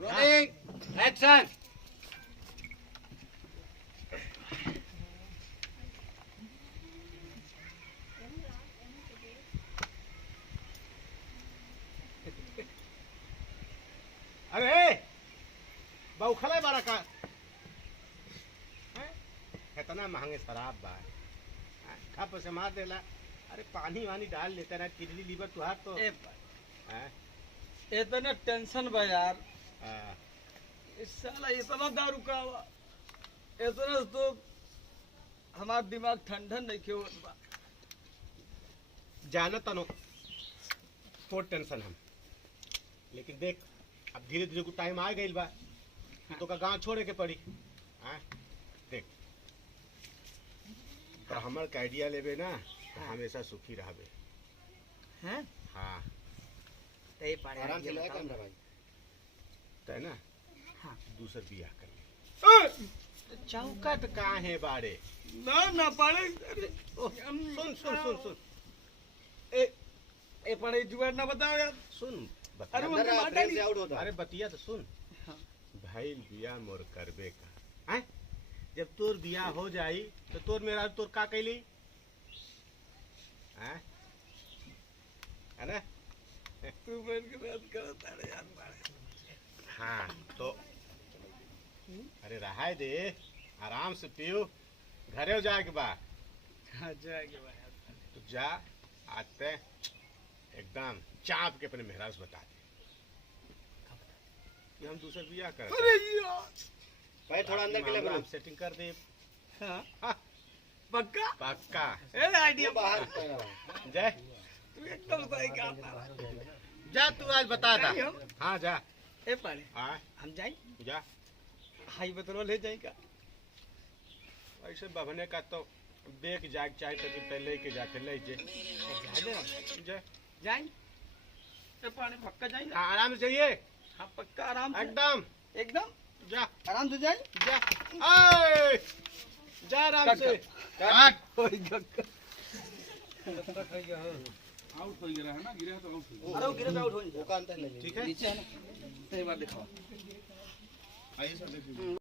Rolling action. अरे बउखले बड़ा का इतना महंगे शराब बा खप से मार देला। अरे पानी वानी डाल लेता ना किडनी लीवर तुहार तो इतना टेंशन बा यार। हाँ। इस साला इतना दारू का हुआ, इतना तो हमारा दिमाग ठंडा नहीं क्यों बा। जाना तनो तो टेंशन हम, लेकिन देख अब धीरे धीरे को टाइम आ गई बा तो का गांव छोड़े के पड़ी। हाँ देख ब्राह्मण का आइडिया लेबे ना तो हमेशा सुखी रहबे। हैं? हाँ ते पाड़े आराम से लगा करना भाई। तय ना हाँ। दूसर बियाह कर ले। चौकट कहाँ है बाड़े? ना पाड़े। सुन सुन सुन सुन ए पाड़े जुगाड़ ना बताओ यार। सुन अरे वो बतिया। मार डाली। आउट होता अरे बतिया तो सुन। हाँ। भाई बियाह मोर करबे का हैं? जब तोर बियाह हो जाई तो तोर मेरा तोर का कैली हैं? है ना? तू बैठ के बात करो तारे यार पाड़े। हाँ तो अरे रहा दे, आराम से पियो, घरे जाए के बाद हाँ जाएंगे भाई। तो जा आते एकदम चाप के अपने मेहराज बता दे कि हम दूसरा बियाह कर अरे यार। भाई थोड़ा अंदर के लिए सेटिंग कर दे। हाँ। हाँ, पक्का? पक्का। ए आइडिया बाहर जय तू एकदम सही कहा। जा तू आज बता दा। नहीं हम। हाँ जा। ए पाड़े हाँ हम जाए जा। हाई बतरो ले जाएगा। ऐसे बभने का तो देख जाग चाहे तो पहले के जाके ले जे जय जाए ए पाड़े पक्का जाए ना। आराम से जाइए हाँ पक्का आराम से। एकदम एकदम जा आराम से जाए। जा आए, जा आराम से काट। आउट हो गया है ना, गिरा तो आउट हो अरे वो गिरे तो आउट हो वो का अंदर नहीं ठीक है नीचे है ना। सही बात दिखाओ। गया। आइए सर देखिए।